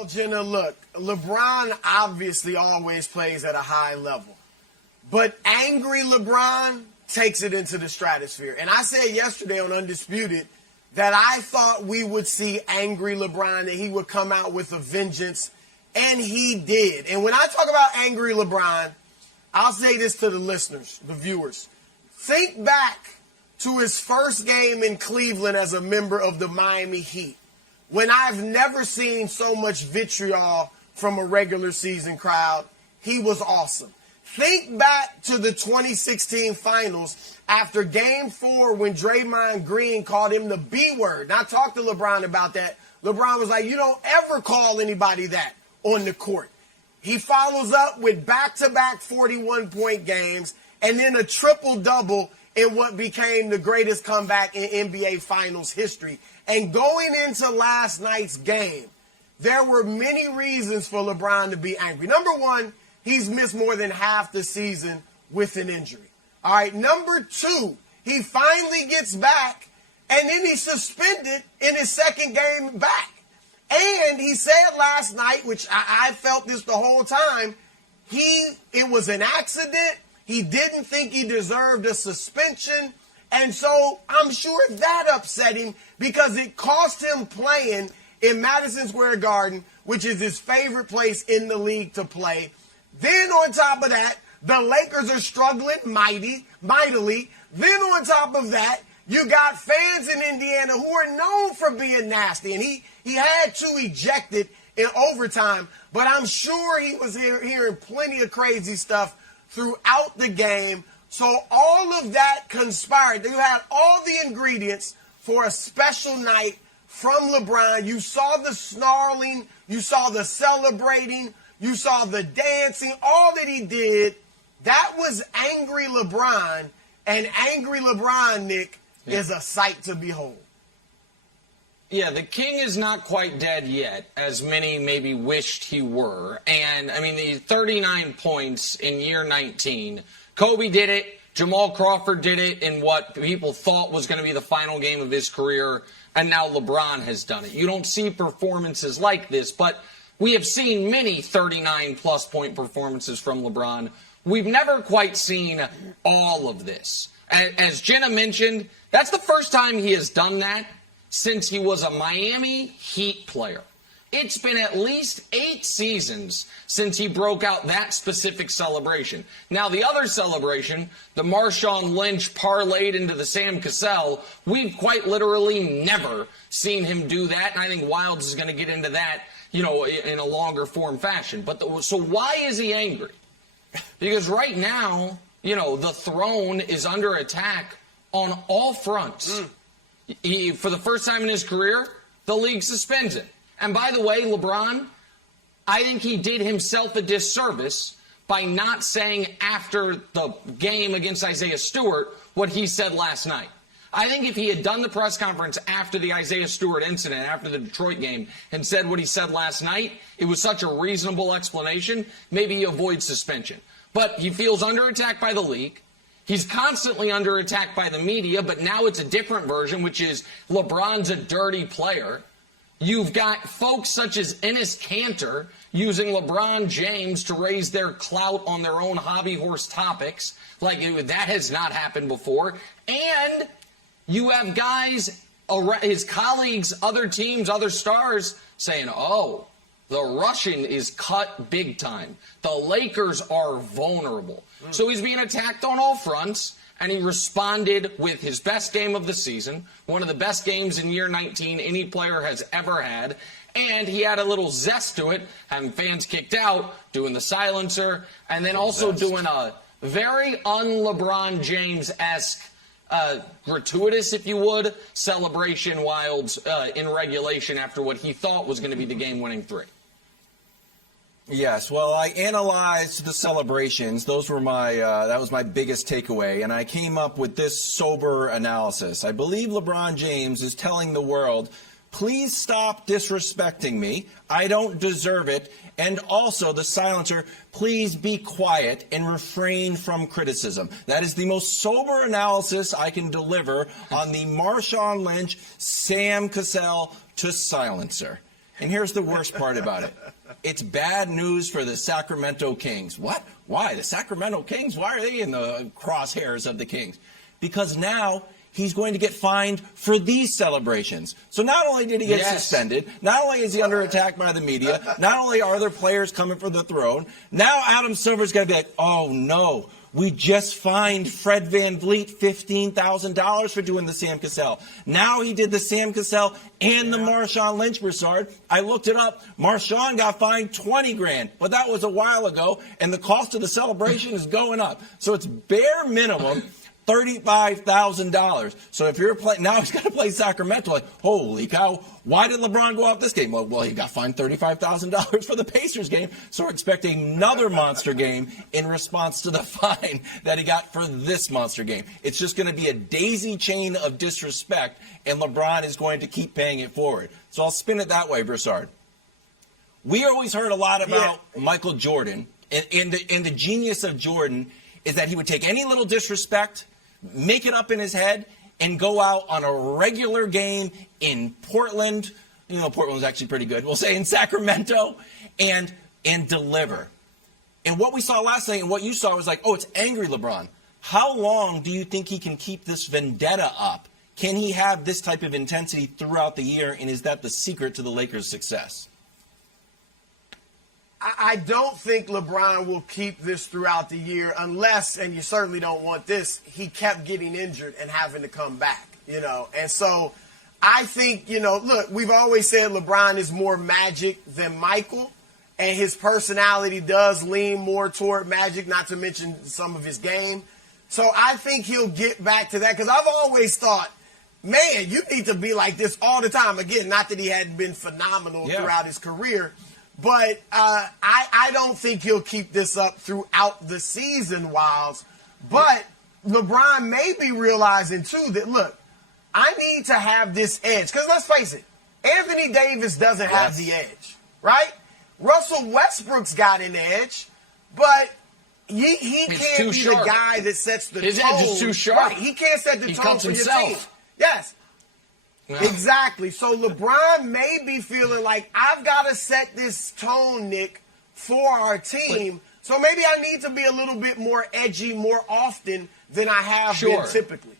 Well, Jenna, look, LeBron obviously always plays at a high level. But angry LeBron takes it into the stratosphere. And I said yesterday on Undisputed that I thought we would see angry LeBron, that he would come out with a vengeance, and he did. And when I talk about angry LeBron, I'll say this to the listeners, the viewers. Think back to his first game in Cleveland as a member of the Miami Heat, when I've never seen so much vitriol from a regular season crowd. He was awesome. Think back to the 2016 finals after Game 4 when Draymond Green called him the B word. And I talked to LeBron about that. LeBron was like, you don't ever call anybody that on the court. He follows up with back-to-back 41-point games and then a triple-double in what became the greatest comeback in NBA Finals history. And going into last night's game, there were many reasons for LeBron to be angry. Number one, he's missed more than half the season with an injury. All right, number two, he finally gets back, and then he's suspended in his second game back. And he said last night, which I felt this the whole time, it was an accident. He didn't think he deserved a suspension. And so I'm sure that upset him because it cost him playing in Madison Square Garden, which is his favorite place in the league to play. Then on top of that, the Lakers are struggling mightily. Then on top of that, you got fans in Indiana who are known for being nasty. And he had two ejected in overtime, but I'm sure he was hearing plenty of crazy stuff throughout the game. So all of that conspired. You had all the ingredients for a special night from LeBron. You saw the snarling. You saw the celebrating. You saw the dancing. All that he did, that was angry LeBron. And angry LeBron, Nick, is a sight to behold. Yeah, the king is not quite dead yet, as many maybe wished he were. And, I mean, the 39 points in year 19. Kobe did it. Jamal Crawford did it in what people thought was going to be the final game of his career. And now LeBron has done it. You don't see performances like this, but we have seen many 39-plus point performances from LeBron. We've never quite seen all of this. As Jenna mentioned, that's the first time he has done that since he was a Miami Heat player. It's been at least 8 seasons since he broke out that specific celebration. Now, the other celebration, the Marshawn Lynch parlayed into the Sam Cassell, we've quite literally never seen him do that, and I think Wildes is going to get into that, you know, in a longer form fashion. But so why is he angry? Because right now, you know, the throne is under attack on all fronts. For the first time in his career, the league suspends him. And by the way, LeBron, I think he did himself a disservice by not saying after the game against Isaiah Stewart what he said last night. I think if he had done the press conference after the Isaiah Stewart incident, after the Detroit game, and said what he said last night, it was such a reasonable explanation, maybe he avoids suspension. But he feels under attack by the league. He's constantly under attack by the media, but now it's a different version, which is LeBron's a dirty player. You've got folks such as Enes Kanter using LeBron James to raise their clout on their own hobby horse topics. Like, that has not happened before. And you have guys, his colleagues, other teams, other stars saying, oh, the Russian is cut big time. The Lakers are vulnerable. So he's being attacked on all fronts, and he responded with his best game of the season, one of the best games in year 19 any player has ever had, and he had a little zest to it, having fans kicked out, doing the silencer, and then also doing a very un-LeBron James-esque, gratuitous, if you would, celebration Wildes in regulation after what he thought was going to be the game-winning 3. Yes, well, I analyzed the celebrations. Those were that was my biggest takeaway, and I came up with this sober analysis. I believe LeBron James is telling the world, please stop disrespecting me. I don't deserve it. And also the silencer, please be quiet and refrain from criticism. That is the most sober analysis I can deliver on the Marshawn Lynch, Sam Cassell to silencer. And here's the worst part about it. It's bad news for the Sacramento Kings. What? Why? The Sacramento Kings? Why are they in the crosshairs of the Kings? Because now he's going to get fined for these celebrations. So not only did he get suspended, not only is he under attack by the media, not only are there players coming for the throne, now Adam Silver's going to be like, oh, no. We just fined Fred VanVleet $15,000 for doing the Sam Cassell. Now he did the Sam Cassell and the Marshawn Lynch, Broussard. I looked it up. Marshawn got fined $20,000, but that was a while ago, and the cost of the celebration is going up. So it's bare minimum $35,000. So if you're playing, now he's got to play Sacramento. Like, holy cow, why did LeBron go out this game? Well, he got fined $35,000 for the Pacers game. So we're expecting another monster game in response to the fine that he got for this monster game. It's just going to be a daisy chain of disrespect, and LeBron is going to keep paying it forward. So I'll spin it that way, Broussard. We always heard a lot about Michael Jordan, and the genius of Jordan is that he would take any little disrespect, make it up in his head, and go out on a regular game in Portland. You know, Portland's actually pretty good. We'll say in Sacramento, and deliver. And what we saw last night and what you saw was like, oh, it's angry LeBron. How long do you think he can keep this vendetta up? Can he have this type of intensity throughout the year, and is that the secret to the Lakers' success? I don't think LeBron will keep this throughout the year unless, and you certainly don't want this, he kept getting injured and having to come back, you know. And so I think, you know, look, we've always said LeBron is more Magic than Michael, and his personality does lean more toward Magic, not to mention some of his game. So I think he'll get back to that, because I've always thought, man, you need to be like this all the time. Again, not that he hadn't been phenomenal throughout his career, but I don't think he'll keep this up throughout the season, Wilds. But LeBron may be realizing, too, that, look, I need to have this edge. Because let's face it, Anthony Davis doesn't have the edge, right? Russell Westbrook's got an edge, but he can't be the guy that sets the tone. His edge is too sharp. Right. He can't set the tone for your team. Yes. No. Exactly. So LeBron may be feeling like, I've got to set this tone, Nick, for our team. So maybe I need to be a little bit more edgy more often than I have been typically.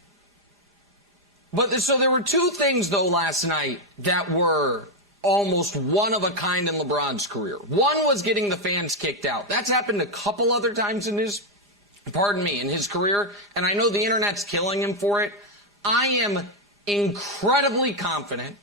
But so there were two things, though, last night that were almost one of a kind in LeBron's career. One was getting the fans kicked out. That's happened a couple other times in his career. And I know the internet's killing him for it. I am incredibly confident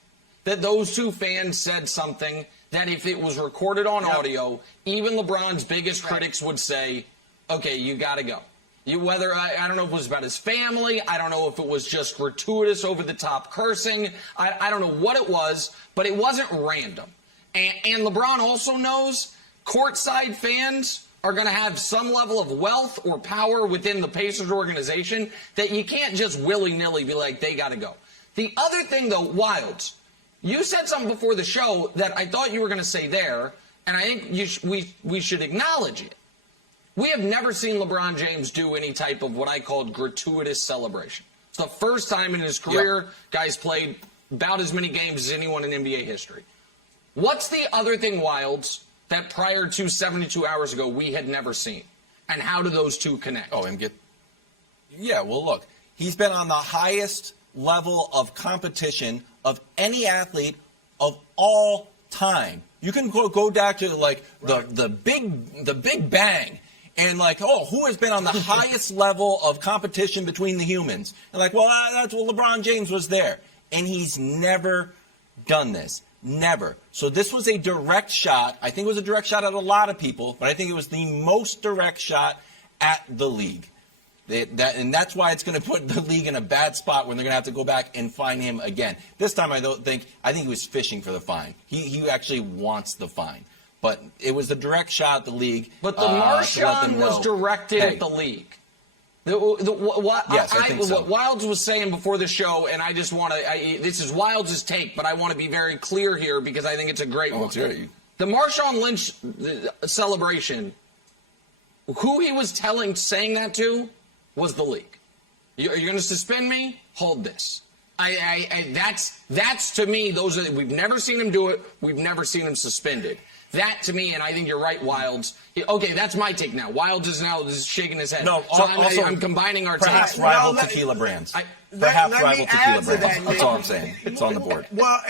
that those two fans said something that if it was recorded on audio, even LeBron's biggest critics would say, okay, you got to go. I don't know if it was about his family. I don't know if it was just gratuitous over-the-top cursing. I don't know what it was, but it wasn't random. And LeBron also knows courtside fans are going to have some level of wealth or power within the Pacers organization that you can't just willy-nilly be like, they got to go. The other thing, though, Wilds, you said something before the show that I thought you were going to say there, and I think we should acknowledge it. We have never seen LeBron James do any type of what I called gratuitous celebration. It's the first time in his career guys played about as many games as anyone in NBA history. What's the other thing, Wilds, that prior to 72 hours ago we had never seen? And how do those two connect? Well, look, he's been on the highest level of competition of any athlete of all time. You can go back to like the Big Bang and like, who has been on the highest level of competition between the humans? And like, well, that's what LeBron James was there. And he's never done this. Never. So this was a direct shot. I think it was a direct shot at a lot of people, but I think it was the most direct shot at the league. And that's why it's going to put the league in a bad spot when they're going to have to go back and fine him again. This time I think he was fishing for the fine. He actually wants the fine. But it was the direct shot at the league. But the Marshawn was directed at the league. I think so. What Wilds was saying before the show, and I just want to, this is Wilds' take, but I want to be very clear here because I think it's a great one. The Marshawn Lynch celebration, who he was saying that to was the league. You're going to suspend me? Hold this. That's to me. We've never seen him do it. We've never seen him suspended. That to me, and I think you're right, Wildes. Okay, that's my take now. Wildes is now just shaking his head. No, so also, I'm combining our perhaps takes. rival tequila brands. Perhaps rival tequila brands. That's all I'm saying. It's on the board. Well,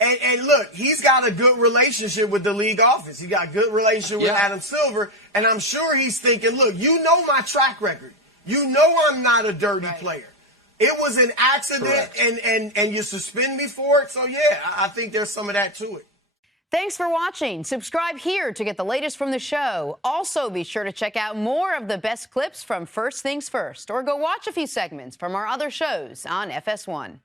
and look, he's got a good relationship with the league office. He got a good relationship with Adam Silver, and I'm sure he's thinking, look, you know my track record. You know I'm not a dirty player. It was an accident, and you suspend me for it. So, yeah, I think there's some of that to it. Thanks for watching. Subscribe here to get the latest from the show. Also, be sure to check out more of the best clips from First Things First, or go watch a few segments from our other shows on FS1.